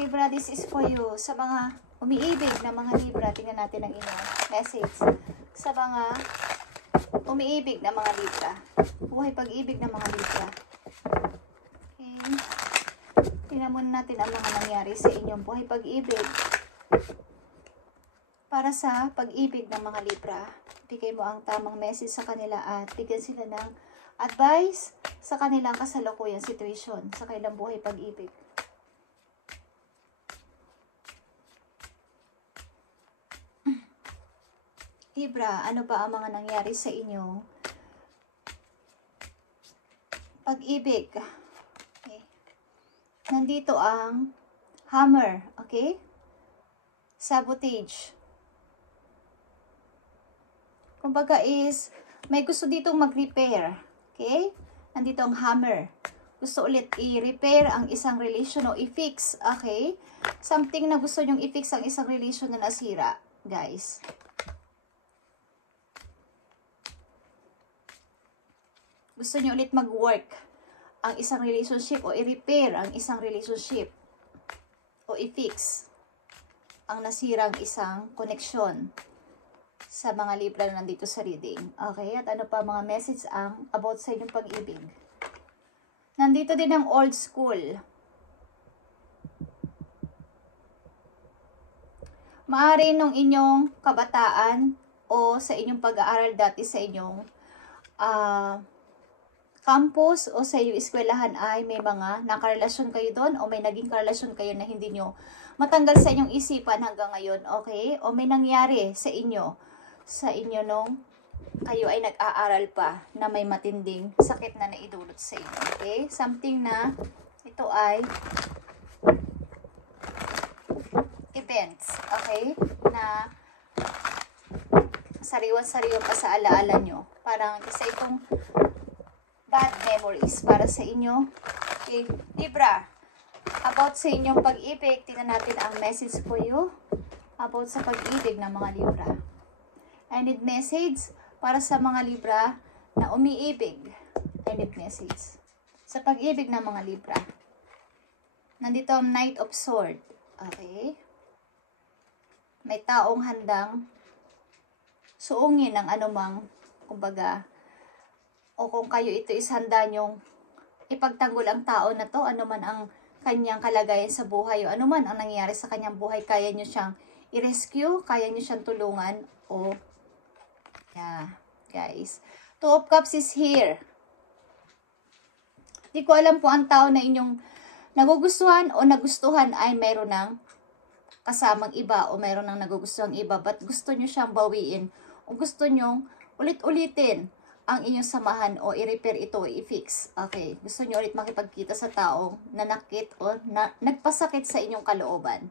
Libra, this is for you. Sa mga umiibig na mga Libra, tingnan natin ang inyong message. Sa mga umiibig na mga Libra. Buhay pag-ibig na mga Libra. Okay. Tingnan muna natin ang mga nangyari sa inyong buhay pag-ibig. Para sa pag-ibig ng mga Libra, bigay mo ang tamang message sa kanila at bigyan sila ng advice sa kanilang kasalukuyang situation, sa kanilang buhay pag-ibig. Libra, ano ba ang mga nangyari sa inyong pag-ibig? Okay. Nandito ang hammer, okay? Sabotage. Kumbaga is, may gusto ditong mag-repair, okay? Nandito ang hammer. Gusto ulit i-repair ang isang relation o i-fix, okay? Something na gusto nyong i-fix ang isang relation na nasira, guys. Gusto nyo ulit mag-work ang isang relationship o i-repair ang isang relationship o i-fix ang nasirang isang connection sa mga Libra na nandito sa reading. Okay? At ano pa mga message ang about sa inyong pag-ibig? Nandito din ang old school. Maaari nung inyong kabataan o sa inyong pag-aaral dati sa inyong campus o sa iyo eskwelahan ay may mga nakarelasyon kayo doon o may naging karelasyon kayo na hindi nyo matanggal sa inyong isipan hanggang ngayon, okay? O may nangyari sa inyo nung kayo ay nag-aaral pa na may matinding sakit na naidulot sa inyo, okay? Something na ito ay events, okay? Na sariwan-sariwan pa sa alaala nyo. Parang isa itong bad memories para sa inyo. Okay, Libra, about sa inyong pag-ibig, tingnan natin ang message for you about sa pag-ibig ng mga Libra. I need message para sa mga Libra na umiibig. I need message sa pag-ibig ng mga Libra. Nandito ang Knight of Swords. Okay. May taong handang suungin ng anumang, kumbaga, o kung kayo ito is handa nyong ipagtanggol ang tao na to, anuman ang kanyang kalagayan sa buhay o anuman ang nangyayari sa kanyang buhay, kaya nyo siyang i-rescue, kaya nyo siyang tulungan o yeah, guys. Two of Cups is here. Di ko alam po ang tao na inyong nagugustuhan o nagustuhan ay mayroon ng kasamang iba o mayroon ng nagugustuhan iba, but gusto nyo siyang bawiin o gusto nyong ulit-ulitin ang inyong samahan o i-repair ito, i-fix. Okay, gusto nyo ulit makipagkita sa taong nanakit o nagpasakit sa inyong kalooban.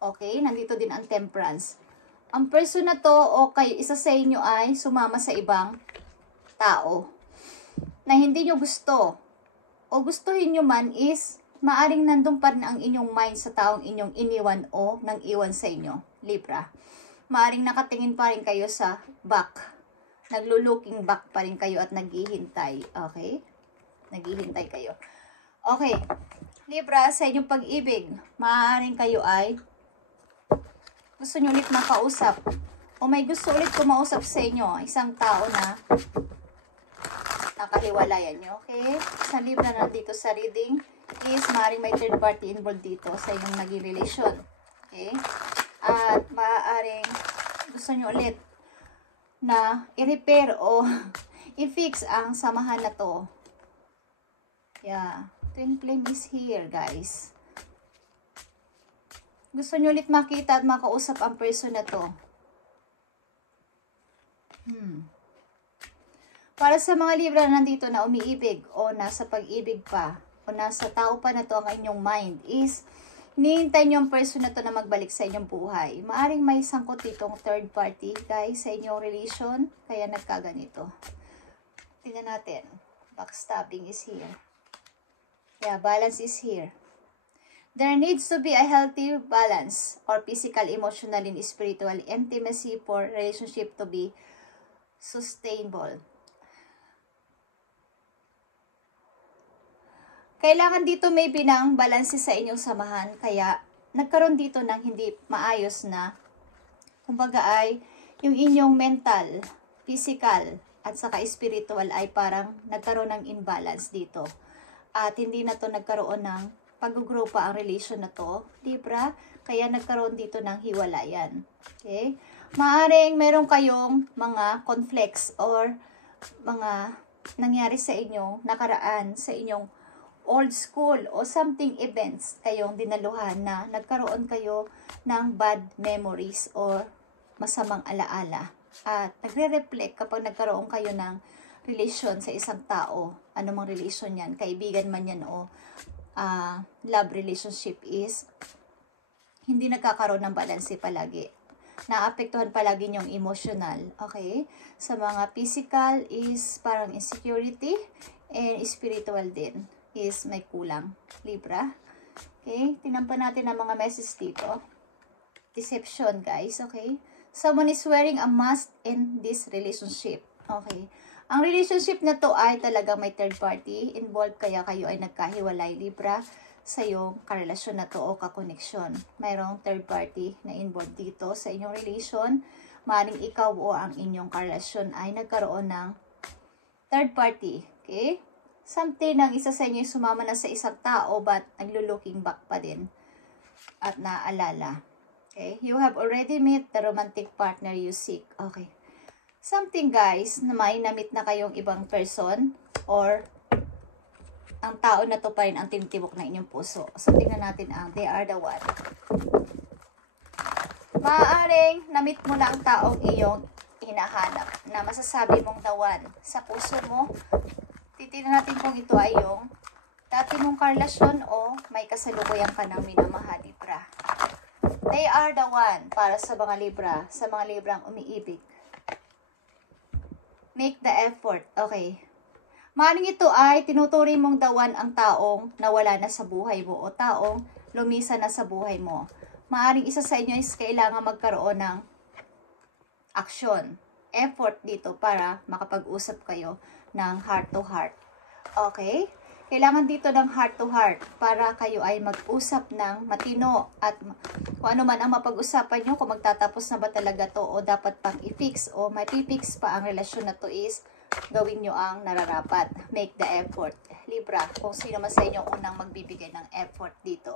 Okay, nandito din ang Temperance. Ang person na to o kayo, isa sa inyo ay sumama sa ibang tao na hindi nyo gusto o gustuhin nyo man is maaring nandun pa rin ang inyong mind sa taong inyong iniwan o nang iwan sa inyo, Libra. Maaring nakatingin pa rin kayo sa back. Naglo-looking back pa rin kayo at naghihintay. Okay? Naghihintay kayo. Okay. Libra, sa inyong pag-ibig, maaaring kayo ay gusto nyo ulit makausap o may gusto ulit kumausap sa inyo, isang tao na nakahiwalayan nyo. Okay? Sa Libra na dito sa reading is maaaring may third party involved dito sa inyong naging relasyon. Okay? At maaaring gusto nyo ulit na i-repair o i-fix ang samahan na to. Yeah. Twin flame is here, guys. Gusto nyo ulit makita at makausap ang person na to. Para sa mga Libra na nandito na umiibig o nasa pag-ibig pa o nasa tao pa na to ang inyong mind is hinihintay nyo ang person na to na magbalik sa inyong buhay. Maaring may sangkot ditong third party, guys, sa inyong relation. Kaya nagkaganito. Tingnan natin. Backstabbing is here. Yeah, balance is here. There needs to be a healthy balance or physical, emotional, and spiritual intimacy for relationship to be sustainable. Kailangan dito maybe ng balanse sa inyong samahan, kaya nagkaroon dito ng hindi maayos na, kumbaga ay, yung inyong mental, physical, at saka spiritual ay parang nagkaroon ng imbalance dito. At hindi na to nagkaroon ng pag-grow pa ang relation na to, Libra, kaya nagkaroon dito ng hiwalayan. Okay? Maaring meron kayong mga conflicts or mga nangyari sa inyong nakaraan, sa inyong old school o something events kayong dinaluhan na nagkaroon kayo ng bad memories or masamang alaala. At nagre-reflect kapag nagkaroon kayo ng relasyon sa isang tao, anumang relasyon yan, kaibigan man yan o love relationship, is hindi nagkakaroon ng balanse palagi. Naapektuhan palagi yung emotional, okay? Sa mga physical is parang insecurity, and spiritual din is may kulang, Libra. Okay? Tingnan pa natin ang mga message dito. Deception, guys, okay? Someone is wearing a mask in this relationship, okay? Ang relationship na to ay talagang may third party involved, kaya kayo ay nagkahiwalay, Libra, sa iyong karelasyon na to o kakoneksyon. Mayroong third party na involved dito sa inyong relation. Maaaring ikaw o ang inyong karelasyon ay nagkaroon ng third party. Okay? Something ng isa sa inyo sumama na sa isang tao but naglo-looking back pa din at naaalala. Okay? You have already met the romantic partner you seek. Okay. Something, guys, na may na-meet na kayong ibang person or ang tao na to pa rin ang tinitibok na inyong puso. So, tingnan natin ang they are the one. Maaaring na-meet mo na ang taong iyong hinahanap na masasabi mong the one sa puso mo. Titignan natin kung ito ay yung dati mong karelasyon o may kasalukuyan ka ng minamahal, Libra. They are the one para sa mga Libra, sa mga Librang umiibig. Make the effort. Okay. Maaaring ito ay tinuturing mong the one ang taong nawala na sa buhay mo o taong lumisa na sa buhay mo. Maaaring isa sa inyo is kailangan magkaroon ng action, effort dito para makapag-usap kayo ng heart to heart. Okay? Kailangan dito ng heart to heart para kayo ay mag-usap ng matino at kung ano man ang mapag-usapan nyo, kung magtatapos na ba talaga to o dapat pang i-fix o may pipix pa ang relasyon na to, is gawin nyo ang nararapat. Make the effort. Libra, kung sino man sa inyo unang magbibigay ng effort dito.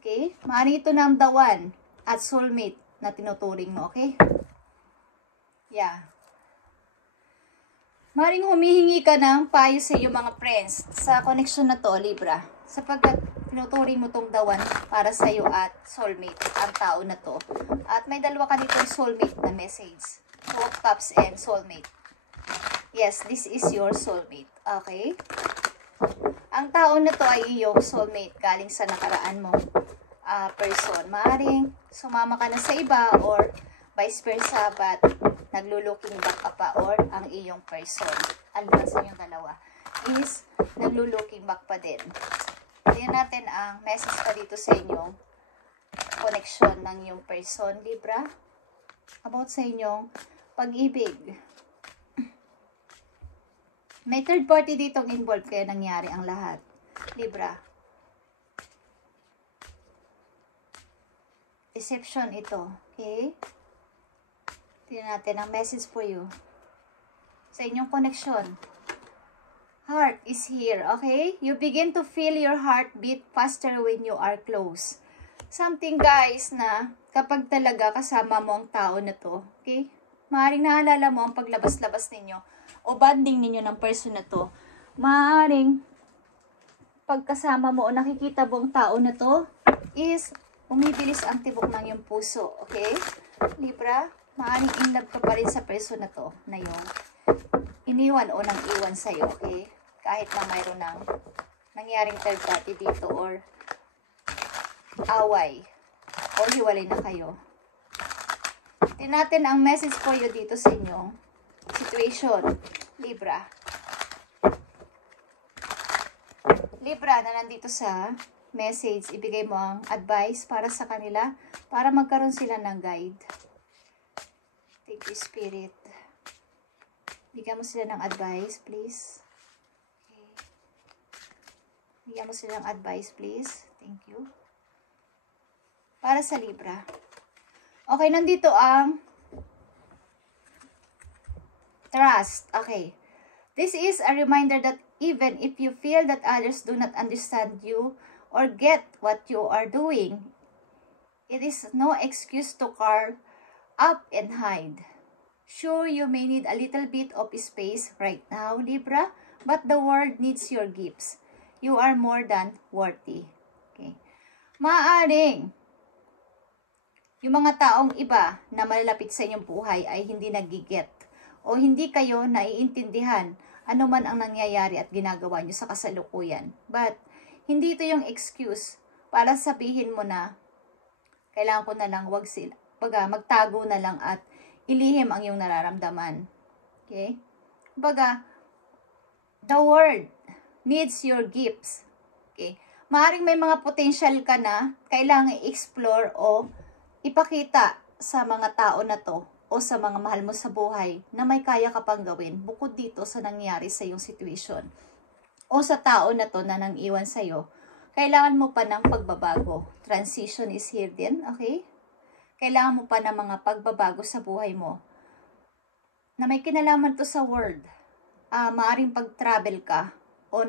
Okay? Maaaring ito ng the one at soulmate na tinuturing mo. Okay? Yeah. Maaaring humihingi ka ng payo sa iyong mga friends sa connection na to, Libra. Sapagkat tinuturing mo tong the one para sa iyo at soulmate, ang tao na to. At may dalawa ka ditong soulmate na message. Two of Cups and soulmate. Yes, this is your soulmate. Okay? Ang tao na to ay iyong soulmate galing sa nakaraan mo person. Maaaring sumama ka na sa iba or vice versa, but naglo-looking back ka pa, or ang iyong person, alin sa inyong dalawa, is naglo-looking back pa din. Tingnan natin ang message pa dito sa inyong connection ng iyong person, Libra, about sa inyong pag-ibig. May third party ditong involved kaya nangyari ang lahat. Libra. Deception ito. Okay? Tingnan natin ang message for you. Sa inyong connection. Heart is here. Okay? You begin to feel your heart beat faster when you are close. Something, guys, na kapag talaga kasama mo ang tao na to. Okay? Maaaring naalala mo ang paglabas-labas ninyo o bonding ninyo ng person na to. Maaaring pagkasama mo o nakikita mo ang tao na to is umibilis ang tibok ng iyong puso. Okay? Libra, maaaring in love ka pa rin sa person na to na yung iniwan o nang iwan sa'yo. Okay? Kahit na mayroon ng nangyaring third party dito or away o hiwalay na kayo. Tingnan natin ang message for you dito sa inyong situation, Libra. Libra na nandito sa message, ibigay mo ang advice para sa kanila para magkaroon sila ng guide. Thank you, Spirit. Bigyan mo sila ng advice, please. Okay. Bigyan mo silang advice, please. Thank you. Para sa Libra. Okay, nandito ang trust. Okay. This is a reminder that even if you feel that others do not understand you or get what you are doing, it is no excuse to curl up and hide. Sure, you may need a little bit of space right now, Libra, but the world needs your gifts. You are more than worthy. Okay. Maaaring yung mga taong iba na malalapit sa inyong buhay ay hindi nagiget o hindi kayo naiintindihan ano man ang nangyayari at ginagawa nyo sa kasalukuyan. But, hindi ito yung excuse para sabihin mo na kailangan ko na lang magtago na lang at ilihim ang iyong nararamdaman. Okay? The world needs your gifts. Okay? Maaaring may mga potential ka na kailangan i-explore o ipakita sa mga tao na to o sa mga mahal mo sa buhay na may kaya ka pang gawin bukod dito sa nangyari sa iyong situation o sa tao na to na nang-iwan sa iyo. Kailangan mo pa ng pagbabago. Transition is here din, okay? Kailangan mo pa ng mga pagbabago sa buhay mo na may kinalaman to sa world. Maaring pag-travel ka o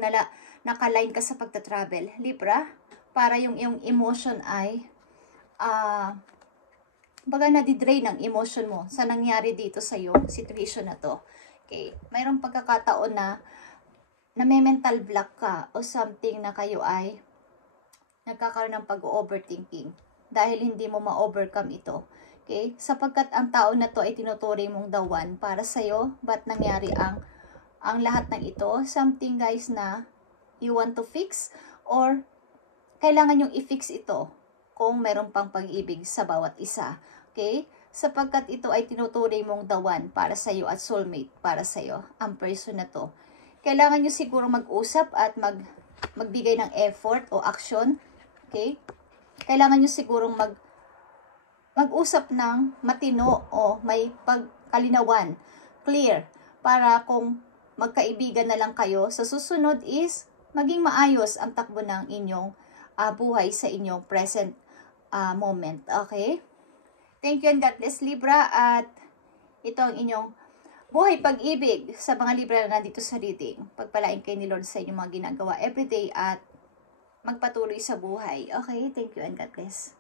nakaline ka sa pagta-travel. Libra, para yung iyong emotion ay nadidrain ang emotion mo sa nangyari dito sa iyo, situation na to. Okay, mayroong pagkakataon na may mental block ka o something na kayo ay nagkakaroon ng pag-overthinking dahil hindi mo ma-overcome ito. Okay, sapagkat ang tao na to ay tinuturing mong the one para sa iyo, but nangyari ang lahat ng ito, something guys na you want to fix or kailangan yung i-fix ito kung meron pang pag-ibig sa bawat isa. Okay? Sapagkat ito ay tinuturing mong the one para sa iyo at soulmate para sa iyo, ang person na to. Kailangan nyo siguro mag-usap at magbigay ng effort o action. Okay? Kailangan nyo sigurong mag-usap ng matino o may pagkalinawan, clear, para kung magkaibigan na lang kayo, sa susunod is maging maayos ang takbo ng inyong buhay sa inyong present moment. Okay? Thank you and God bless, Libra. At ito ang inyong buhay pag-ibig sa mga Libra na nandito sa reading. Pagpalain kayo ni Lord sa inyong mga ginagawa everyday at magpatuloy sa buhay. Okay? Thank you and God bless.